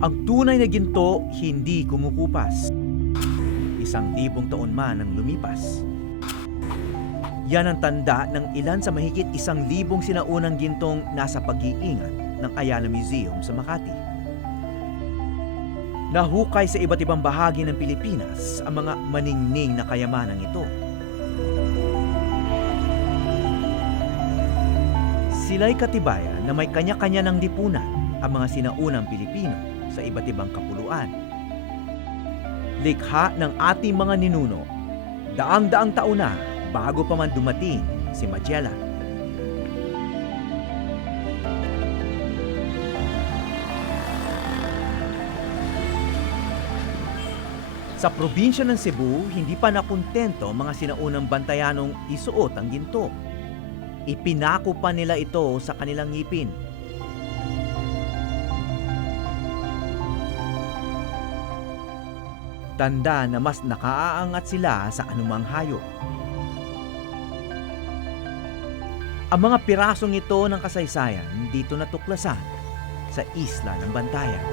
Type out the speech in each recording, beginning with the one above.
Ang tunay na ginto hindi kumukupas. 1,000 taon man ang lumipas. Yan ang tanda ng ilan sa mahigit 1,000 sinaunang gintong nasa pag-iingat ng Ayala Museum sa Makati. Nahukay sa iba't ibang bahagi ng Pilipinas ang mga maningning na kayamanang ito. Sila'y katibayan na may kanya-kanya ng lipunan ang mga sinaunang Pilipino sa iba't ibang kapuluan. Likha ng ating mga ninuno, daang-daang taon na bago pa man dumating si Magellan. Sa probinsya ng Cebu, hindi pa nakontento ang mga sinaunang bantayanong isuot ang ginto. Ipinako pa nila ito sa kanilang ngipin. Tanda na mas nakaaangat sila sa anumang hayop. Ang mga pirasong ito ng kasaysayan dito natuklasan sa Isla ng Bantayan.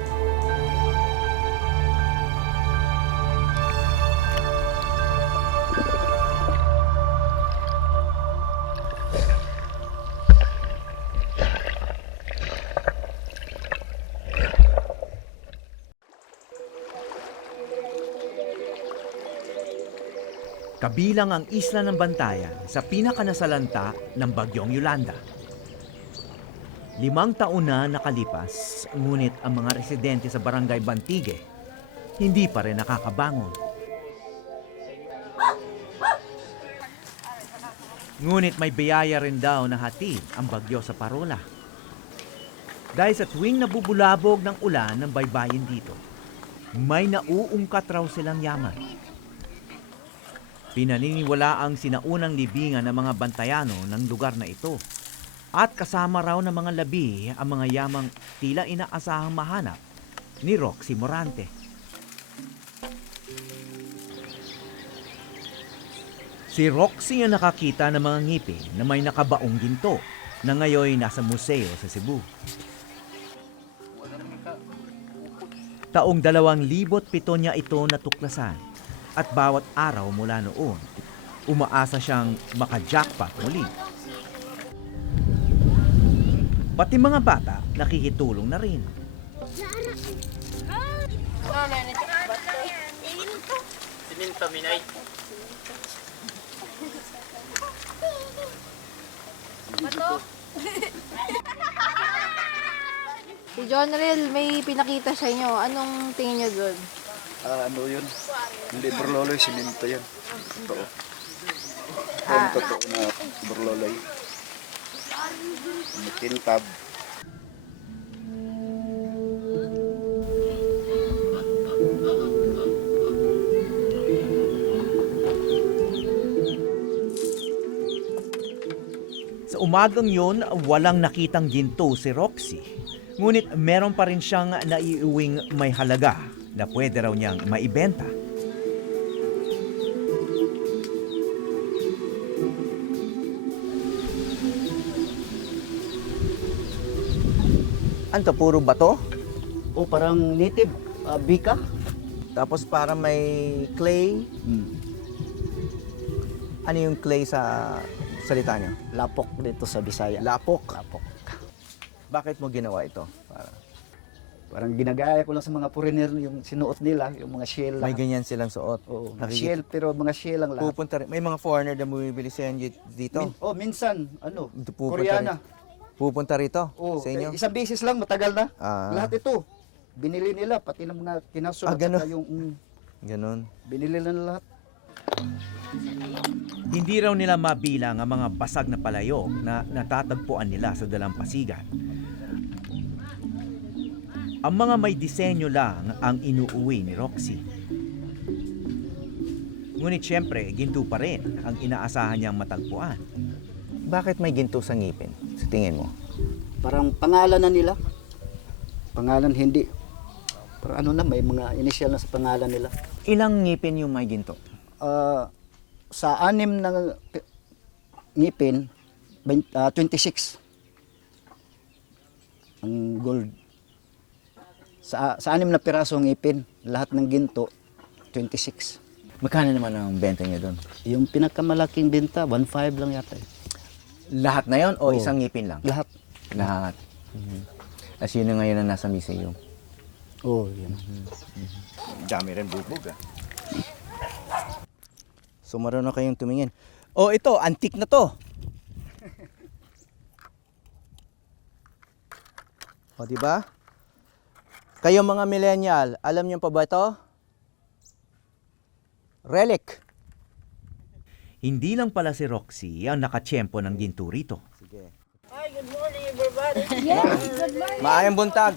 Kabilang ang Isla ng Bantayan sa pinakanasalanta ng Bagyong Yolanda. 5 taon na nakalipas, ngunit ang mga residente sa Barangay Bantige hindi pa rin nakakabangon. Ngunit may biyaya rin daw na hatid ang bagyo sa parola. Dahil sa tuwing nabubulabog ng ulan ng baybayin dito, may nauungkat raw silang yaman. Pinaniniwala ang sinaunang libingan ng mga Bantayano ng lugar na ito. At kasama raw ng mga labi ang mga yamang tila inaasahang mahanap ni Roxy Morante. Si Roxy ang nakakita ng mga ngipin na may nakabaong ginto na ngayon nasa museo sa Cebu. Taong 2007 niya ito natuklasan. At bawat araw mula noon, umaasa siyang maka-jackpot muli. Pati mga bata nakikitulong na rin. Siminto, Minay. Si John Rel, may pinakita sa inyo. Anong tingin niyo doon? Ano yun? Hindi burloloy, siminto yan. Totoo. Yung totoo na burloloy. Makintab. Sa umagang yon, walang nakitang ginto si Roxy. Ngunit meron pa rin siyang naiuwing may halaga na pwede raw niyang maibenta. Ano puro bato? O parang native, bika. Tapos para may clay. Ano yung clay sa salita niyo? Lapok dito sa Bisaya. Lapok. Lapok. Bakit mo ginawa ito? Parang ginagaya ko lang sa mga foreigner yung sinuot nila, yung mga shell May lahat. ganyan silang suot. Oo, mga Nakikita- shell, pero mga shell lang lahat. Pupunta rin. May mga foreigner na bumibili sa inyo dito. Minsan, Pupunta Koreana. Pupunta rito Oh, sa inyo. isang beses lang, matagal na. Ah. Lahat ito, binili nila, pati ng mga kinasulat. ganun. saka yung Ganun. binili nila lahat. Hindi raw nila mabilang ang mga basag na palayok na natatagpuan nila sa dalampasigan. Ang mga may disenyo lang ang inuuwi ni Roxy. Ngunit siyempre, ginto pa rin ang inaasahan niyang matagpuan. Bakit may ginto sa ngipin, sa tingin mo? Parang pangalan na nila. Pangalan hindi. Parang ano na, may mga initial na sa pangalan nila. Ilang ngipin yung may ginto? Sa 6 na ngipin, 26 ang gold. Sa 6 na pirasong ipin, lahat ng ginto, 26. Magkano naman ang benta niyo doon? Yung pinakamalaking binta, 1.5 lang yata. Lahat na yon o Oo. isang ngipin lang? Lahat. Lahat. As yun na ngayon na nasa museum. Oo, yun. Dami rin bubog ah. So marunong kayong tumingin. Oh, ito, antique na to. O, di ba? Kayo mga millennial, alam niyo pa ba ito? Relic. Hindi lang pala si Roxy ang nakatsyempo ng ginto rito. Maayong buntag.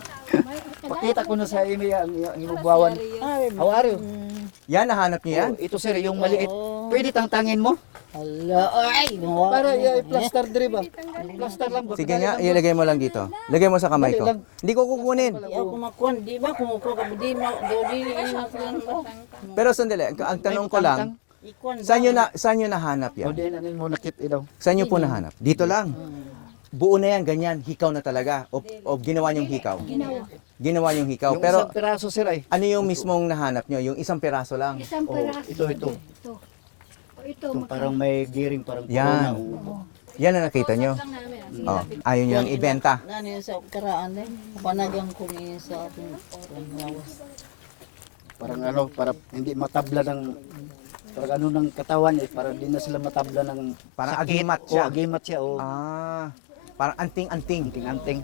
Pakita ko na sa inyo ang inubawan. How are you? Yan, nahanap niyo yan? Oh, ito sir, yung maliit. Pwede tangtangin mo? Para i-plaster diri ba? Plaster lang ba? Sige nga, ilagay mo lang dito. Lagay mo sa kamay ko. Hindi ko kukunin. Di ba kumukuha ka di mo Pero sandali, ang tanong ko lang, saan nyo nahanap O yan? din, ano mo nakit ilaw? Saan nyo po nahanap? Dito lang. Buo na yan, ganyan, hikaw na talaga. O ginawa nyong hikaw? Ginawa nyong hikaw. Yung Pero isang piraso sir ay. ano yung mismong nahanap nyo? Yung isang piraso lang? Isang Oh, peraso. ito. Ito, Itong parang may giring, parang Yan. corona. Yan ang nakita nyo? Oh, ayaw nyo lang ibenta. Nani sa karaan din. Panagang ko ni sa ating lawas. Parang ano, para hindi matabla ng parang ano ng katawan eh, para di na sila matabla ng Parang sakit. agimat siya. Oh, agimat siya. Oh. Ah, parang anting-anting. Anting-anting.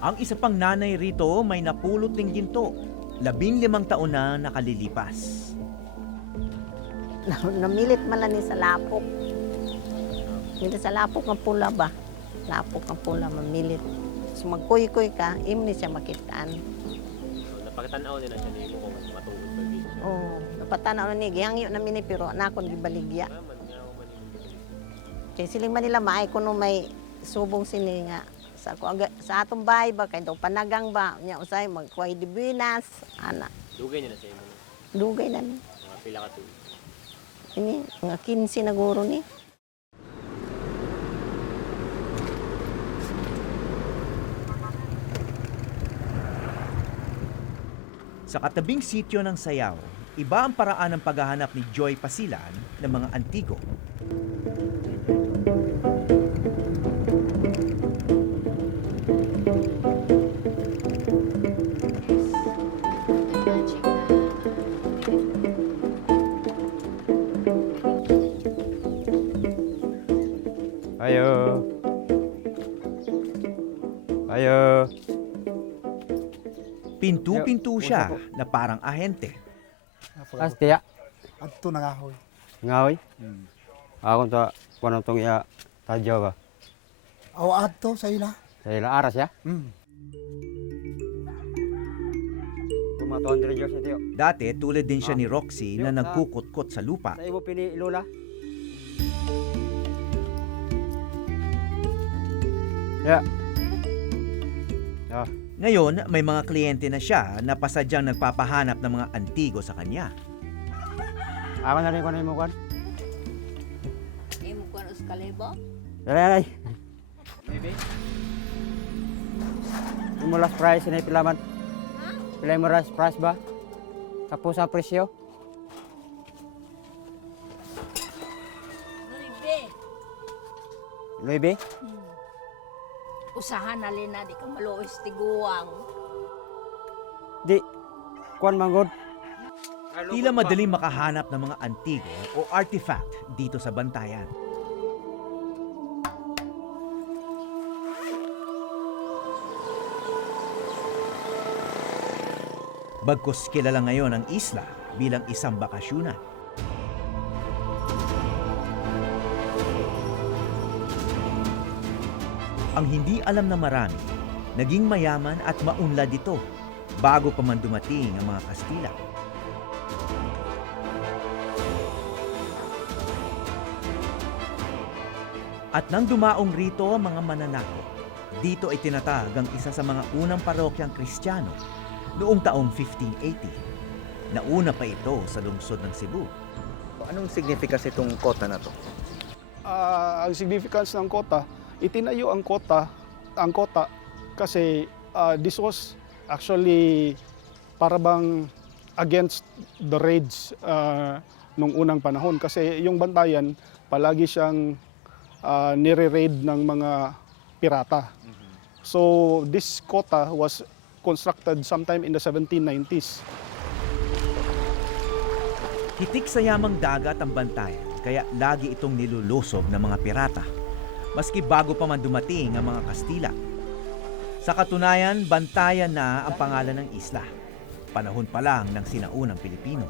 Ang isa pang nanay rito may napulot ng ginto. 15 taon na nakalilipas. Namilit man lang ni sa lapok. Hindi sa lapok ng pula ba? Lapok ng pula, mamilit. So magkuy-kuy ka, imni siya makitaan. Napakatanaw nila siya ni mo kung matulog ba dito. Oo, napatanaw na ni, gihangyo namin ni pero nakon gibaligya. Kaya siling man nila maay kuno may subong sini nga. Sa atong bahay ba, kaya daw panagang ba, niya usay magkuhay di buinas, ana. Dugay nila sa imo. Dugay na ni. Mga pila ka tuig. Ini, mga 15 na guro ni. Sa katabing sityo ng Sayaw, iba ang paraan ng paghahanap ni Joy Pasilan ng mga antigo. Ayo. Ayo. Pintu-pintu siya na parang ahente. Astia. Adto nangahoy. Ngawi. Ako ta kuno tong ya tadyo ba. Aw adto sa ila. Sa ila aras ya. Tumatuan diri Diyos ito. Dati tulad din siya ni Roxy na nagkukutkot sa lupa. Sa ibo pini lula. Ya. Ya. Ngayon, may mga kliyente na siya na pasadyang nagpapahanap ng mga antigo sa kanya. Ako na rin ko na imukan. Imo ko sa kalibo. Dali. Baby. Yung last price na ipilaman. Pilay mo last price ba? Tapos ang presyo. Luibe? Usahan na lin na di ka maluoy tiguang. Di. Kuan manggod. Tila madaling makahanap ng mga antigo o artifact dito sa Bantayan. Bagkus kilala ngayon ang isla bilang isang bakasyonan. Ang hindi alam na marami, naging mayaman at maunlad ito bago pa man dumating ang mga Kastila. At nang dumaong rito ang mga mananakop, dito ay tinatag ang isa sa mga unang parokyang Kristiyano noong taong 1580. Nauna pa ito sa lungsod ng Cebu. Anong significance itong kota na to? Ang significance ng kota, itinayo ang kota ang kota kasi this was actually para bang against the raids nung unang panahon kasi yung Bantayan palagi siyang nire-raid ng mga pirata. So this kota was constructed sometime in the 1790s. Hitik sa yamang dagat ang Bantayan, kaya lagi itong nilulusob ng mga pirata, maski bago pa man dumating ang mga Kastila. Sa katunayan, Bantayan na ang pangalan ng isla. Panahon pa lang ng sinaunang Pilipino.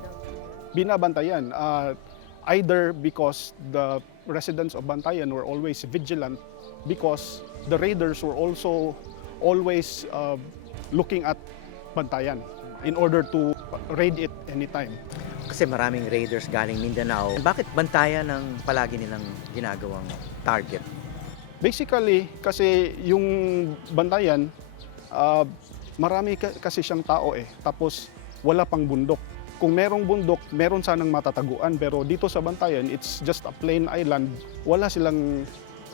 Binabantayan either because the residents of Bantayan were always vigilant because the raiders were also always looking at Bantayan in order to raid it anytime. Kasi maraming raiders galing Mindanao. Bakit Bantayan ang palagi nilang ginagawang target? Basically, kasi yung Bantayan, marami kasi siyang tao eh. Tapos wala pang bundok. Kung merong bundok, meron sanang matataguan. Pero dito sa Bantayan, it's just a plain island. Wala silang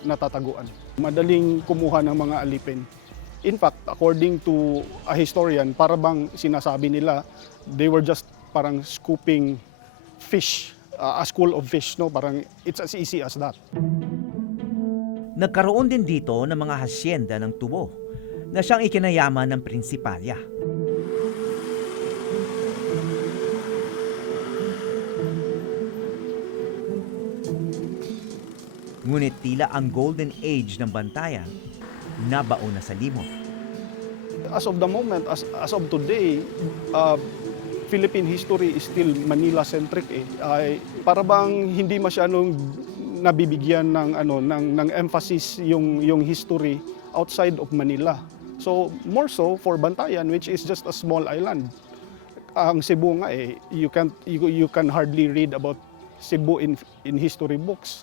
natataguan. Madaling kumuha ng mga alipin. In fact, according to a historian, para bang sinasabi nila, they were just parang scooping fish, a school of fish. No? Parang it's as easy as that. Nagkaroon din dito ng mga hasyenda ng tubo na siyang ikinayaman ng prinsipalya. Ngunit tila ang golden age ng Bantayan nabaon na sa limot. As of the moment, as of today, Philippine history is still Manila-centric eh. Para bang hindi masyadong nabibigyan ng emphasis yung history outside of Manila. So more so for Bantayan, which is just a small island. Ang Cebu nga eh, you can hardly read about Cebu in history books.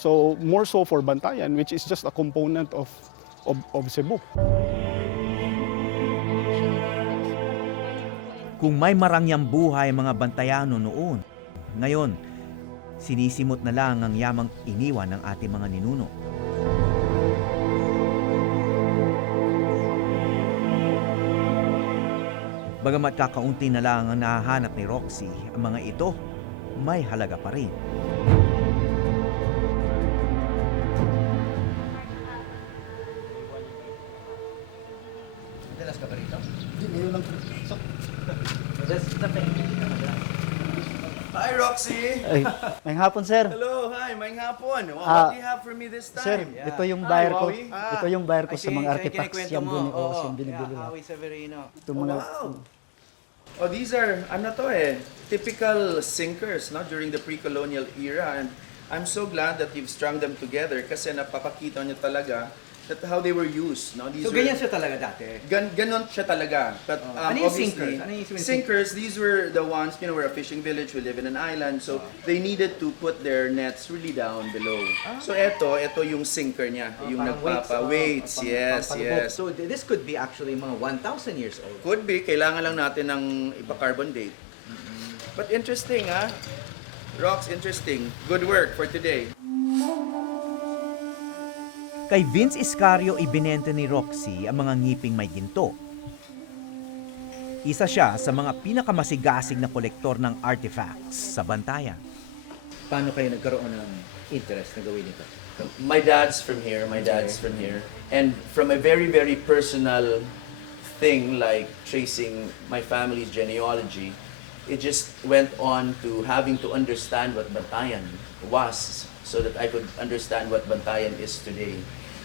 So more so for Bantayan, which is just a component of Cebu. Kung may marangyang buhay mga Bantayano noon, ngayon, sinisimot na lang ang yamang iniwan ng ating mga ninuno. Bagamat kakaunti na lang ang nahahanap ni Roxy, ang mga ito may halaga pa rin. Dalas ka ba rito? Hindi, ngayon lang. Hi, Roxy! Ay, may hapon, sir. Hello, hi, maing hapon. Well, Ah, what do you have for me this time? Sir, ito yung buyer ko. Wowie. Ito yung buyer ko sa mga artifacts. Yung binibili na. Ito mga... Wow. Oh, these are, ano to eh, typical sinkers no, during the pre-colonial era. And I'm so glad that you've strung them together kasi napapakita nyo talaga that how they were used. No? These So ganyan siya talaga dati? Ganon siya talaga. But Ano yung obviously, sinkers? Ano yung sinkers, these were the ones, we're a fishing village, we live in an island, so they needed to put their nets really down below. So ito yung sinker niya, yung weights, yes. So this could be actually mga 1,000 years old. Could be, kailangan lang natin ng ipa-carbon date. But interesting, Rox, interesting. Good work for today. Kay Vince Iscario ibinenta ni Roxy ang mga ngiping may ginto. Isa siya sa mga pinakamasigasig na kolektor ng artifacts sa Bantayan. Paano kayo nagkaroon ng interest na gawin ito? My dad's from here, And from a very, very personal thing like tracing my family's genealogy, it just went on to having to understand what Bantayan was so that I could understand what Bantayan is today.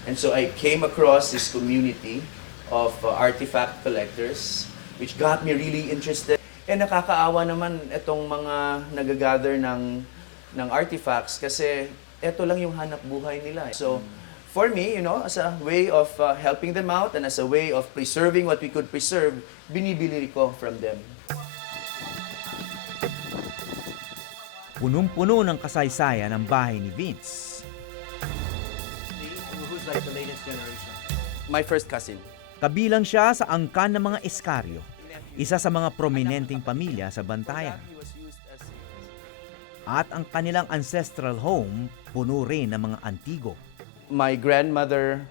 And so I came across this community of artifact collectors which got me really interested. And nakakaawa naman itong mga nagagather ng artifacts kasi ito lang yung hanap buhay nila. So for me, as a way of helping them out and as a way of preserving what we could preserve, binibili ko from them. Punong-puno ng kasaysayan ang bahay ni Vince. Who's like the latest generation? My first cousin. Kabilang siya sa angkan ng mga Iscario, isa sa mga prominenteng pamilya sa Bantayan. At ang kanilang ancestral home, puno rin ng mga antigo. My grandmother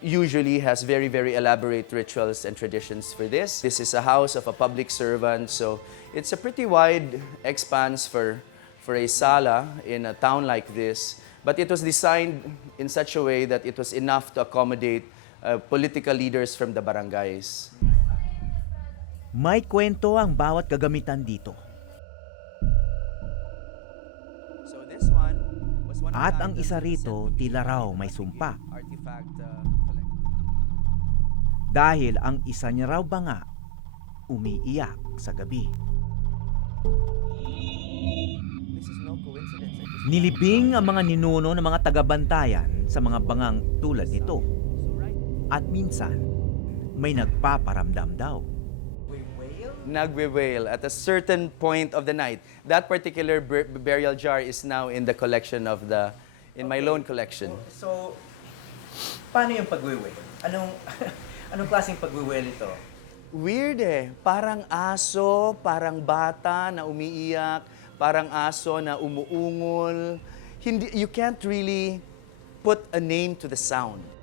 usually has very, very elaborate rituals and traditions for this. This is a house of a public servant, so it's a pretty wide expanse for a sala in a town like this. But it was designed in such a way that it was enough to accommodate political leaders from the barangays. May kwento ang bawat kagamitan dito. So this one was one of At the ang isa items rito, sent to tila the raw may sumpa. artifact collector. Dahil ang isa niya raw banga umiiyak sa gabi. This is no coincidence. Nilibing ang mga ninuno ng mga taga-bantayan sa mga bangang tulad nito. At minsan, may nagpaparamdam daw. Nagwe-wail at a certain point of the night. That particular burial jar is now in the collection of in my loan collection. So, paano yung pagwiwil? Anong klaseng pagwiwil ito? Weird eh. Parang aso, parang bata na umiiyak, parang aso na umuungol. You can't really put a name to the sound.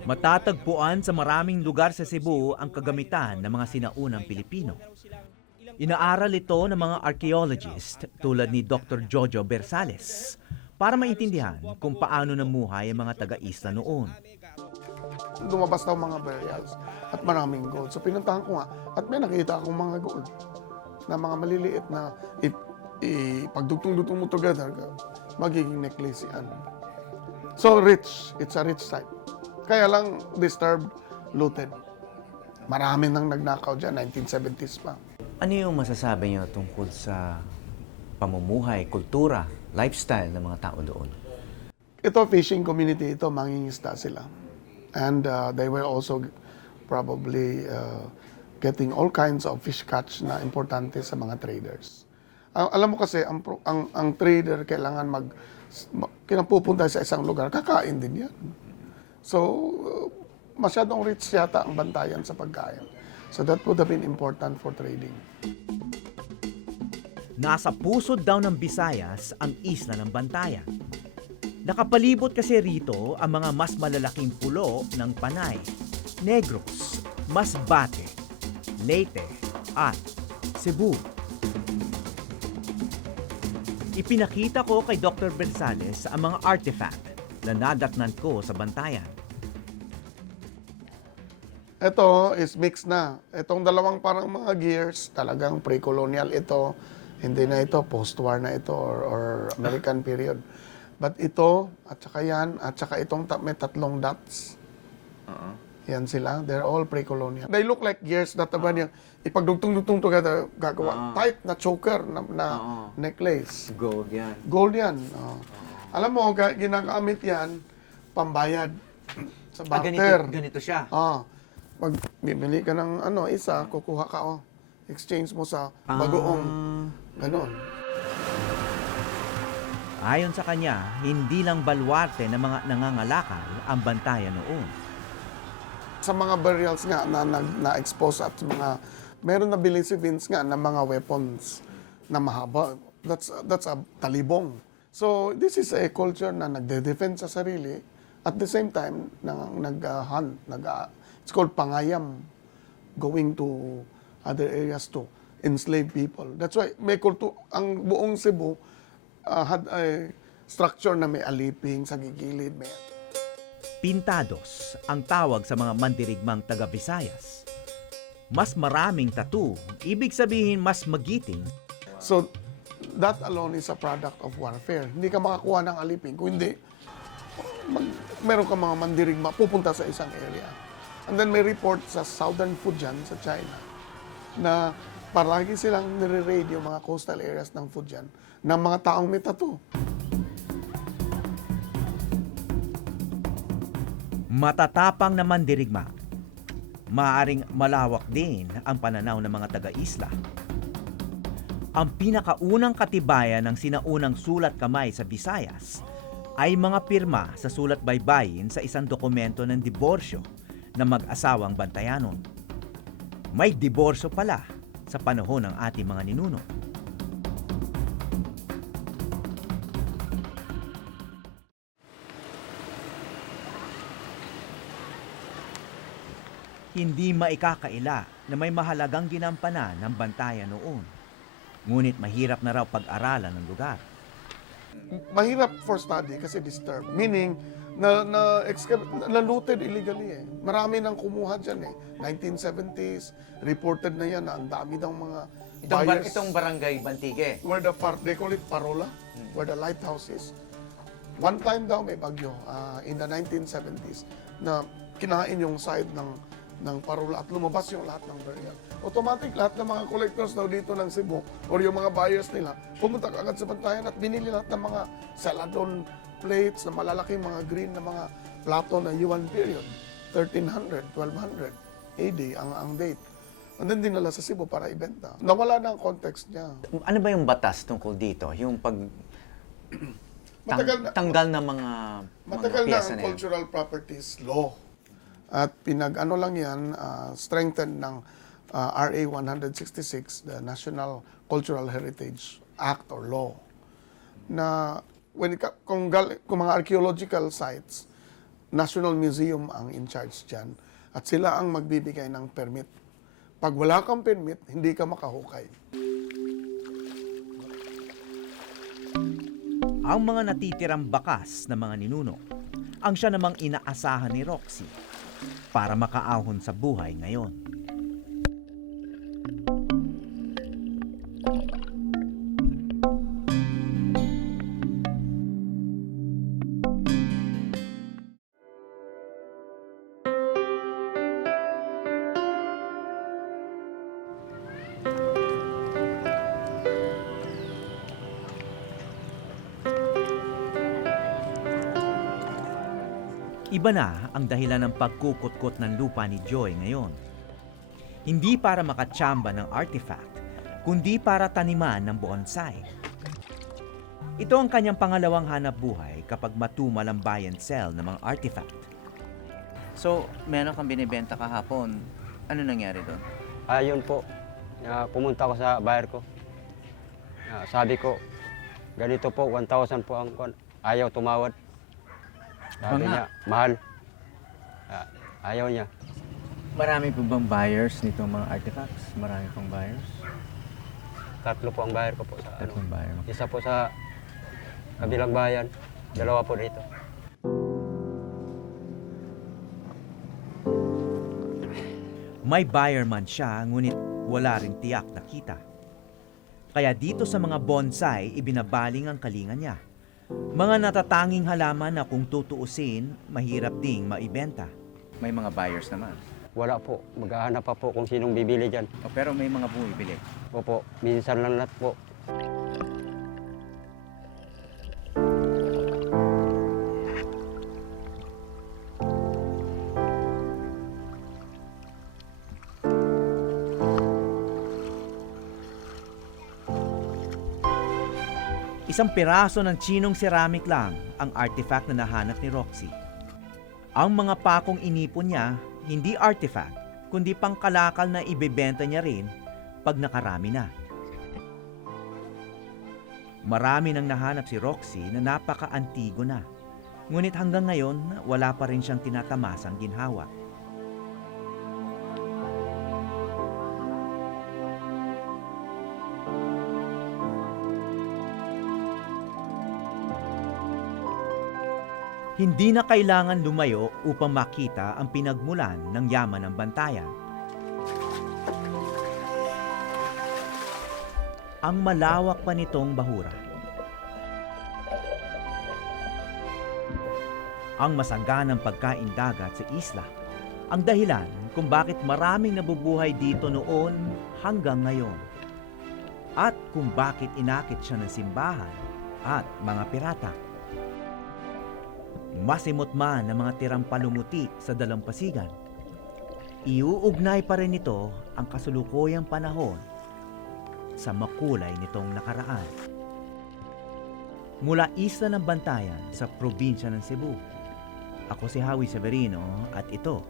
Matatagpuan sa maraming lugar sa Cebu ang kagamitan ng mga sinaunang Pilipino. Inaaral ito ng mga archaeologist tulad ni Dr. Jojo Bersales para maintindihan kung paano namuhay ang mga taga-isla noon. Lumabas daw mga burials at maraming gold. So pinuntahan ko nga at may nakita akong mga gold na mga maliliit na pagdugtong-dugtong mo together, magiging necklace yan. So rich, it's a rich site. Kaya lang disturbed, looted. Marami nang nagnakaw dyan, 1970s pa. Ano yung masasabi niyo tungkol sa pamumuhay, kultura, lifestyle ng mga tao doon? Ito, fishing community ito, mangingisda sila. And they were also probably getting all kinds of fish catch na importante sa mga traders. Alam mo kasi, ang trader kailangan kinapupunta sa isang lugar, kakain din yan. So, masyadong rich yata ang bantayan sa pagkain. So that would have been important for trading. Nasa pusod daw ng Visayas ang isla ng Bantayan. Nakapalibot kasi rito ang mga mas malalaking pulo ng Panay, Negros, Masbate, Leyte at Cebu. Ipinakita ko kay Dr. Bersales ang mga artifact na nadatnan ko sa Bantayan. Ito is mixed na. Itong dalawang parang mga gears, talagang pre-colonial ito. Hindi na ito, post-war na ito or American period. But ito, at saka yan, at saka itong may tatlong dots. Yan sila. They're all pre-colonial. They look like gears that yung ipagdugtong-dugtong together, gagawa. Tight na choker na necklace. Gold yan. Gold yan. Alam mo, ginagamit yan, pambayad sa barter. Ganito siya. Pag bibili ka ng isa, kukuha ka, exchange mo sa bagoong. Ganon. Ayon sa kanya, hindi lang baluarte ng mga nangangalakal ang Bantayan noon. Sa mga burials nga na-expose at meron na bili si Vince nga ng mga weapons na mahaba. That's a talibong. So, this is a culture na nagde-defend sa sarili at the same time nag-hunt. It's called pangayam, going to other areas to enslave people. That's why ang buong Cebu had a structure na may aliping sa gigilid. Pintados ang tawag sa mga mandirigmang taga-Visayas. Mas maraming tattoo, ibig sabihin mas magiting. So, that alone is a product of warfare. Hindi ka makakuha ng aliping. Kung hindi, meron ka mga mandirigma, pupunta sa isang area. And then may report sa southern Fujian, sa China, na palagi silang nire-raid yung mga coastal areas ng Fujian ng mga taong may tattoo. Matatapang na mandirigma. Maaring malawak din ang pananaw ng mga taga-isla. Ang pinakaunang katibayan ng sinaunang sulat kamay sa Visayas ay mga pirma sa sulat baybayin sa isang dokumento ng diborsyo ng mag-asawang Bantayanon. May diborsyo pala sa panahon ng ating mga ninuno. Hindi maikakaila na may mahalagang ginampanan ng Bantayan noon. Ngunit mahirap na raw pag-aralan ng lugar. Mahirap for study kasi disturbed. Meaning, na-looted illegally eh. Marami nang kumuha dyan eh. 1970s, reported na yan na ang dami daw mga buyers. Itong barangay Bantige. Where they call it Parola, where the lighthouse is. One time daw may bagyo in the 1970s na kinain yung side ng Parola at lumabas yung lahat ng burial. Automatic, lahat ng mga collectors daw dito ng Cebu or yung mga buyers nila, pumunta agad sa Bantayan at binili lahat ng mga Celadon plates na malalaking mga green na mga plato na Yuan period. 1300, 1200 AD ang date. And then dinala sa Cebu para ibenta. Nawala na ang context niya. Ano ba yung batas tungkol dito? Yung tanggal ng mga Matagal na piyesa ang na yan? cultural properties law. At pinag-ano lang yan, strengthened ng RA 166, the National Cultural Heritage Act or Law, na kung mga archaeological sites, National Museum ang in charge dyan at sila ang magbibigay ng permit. Pag wala kang permit, hindi ka makahukay. Ang mga natitirang bakas na mga ninuno ang siya namang inaasahan ni Roxy para makaahon sa buhay ngayon. Iba na ang dahilan ng pagkukutkot ng lupa ni Joy ngayon. Hindi para makatsamba ng artifact, kundi para taniman ng bonsai. Ito ang kanyang pangalawang hanap buhay kapag matumal ang buy and sell ng mga artifact. So, meron kang binibenta kahapon. Ano nangyari doon? Ayun po, pumunta ko sa buyer ko. Sabi ko, ganito po, 1,000 po ang ayaw tumawad. Sabi niya, mahal. Ayaw niya. Marami po bang buyers nitong mga artifacts? Marami pang buyers? 3 po ang buyer ko po sa ano. Tatlong buyer. Isa po sa kabilang bayan, 2 po dito. May buyer man siya, ngunit wala ring tiyak na kita. Kaya dito sa mga bonsai, ibinabaling ang kalinga niya. Mga natatanging halaman na kung tutuusin, mahirap ding maibenta. May mga buyers naman. Wala po, maghahanap pa po kung sinong bibili dyan. Pero may mga bumibili. Opo, minsan lang lahat po. Isang piraso ng chinong ceramic lang ang artifact na nahanap ni Roxy. Ang mga pakong inipon niya, hindi artifact, kundi pangkalakal na ibebenta niya rin pag nakarami na. Marami nang nahanap si Roxy na napaka-antigo na. Ngunit hanggang ngayon, wala pa rin siyang tinatamasang ginhawa. Hindi na kailangan lumayo upang makita ang pinagmulan ng yaman ng Bantayan. Ang malawak pa nitong bahura. Ang masaganang pagkain dagat sa isla ang dahilan kung bakit maraming nabubuhay dito noon hanggang ngayon. At kung bakit inakit siya ng simbahan at mga pirata. Masimot man ng mga tirang palumuti sa dalampasigan, iuugnay pa rin ito ang kasulukuyang panahon sa makulay nitong nakaraan. Mula isla ng Bantayan sa probinsya ng Cebu, ako si Howie Severino at ito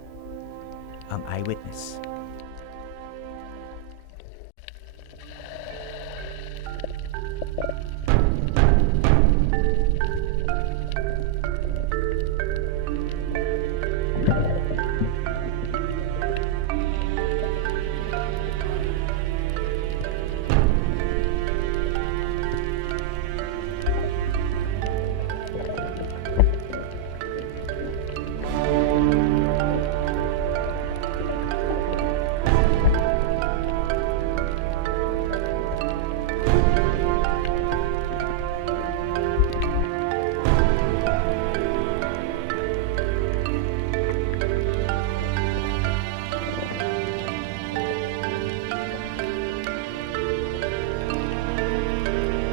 ang Eyewitness.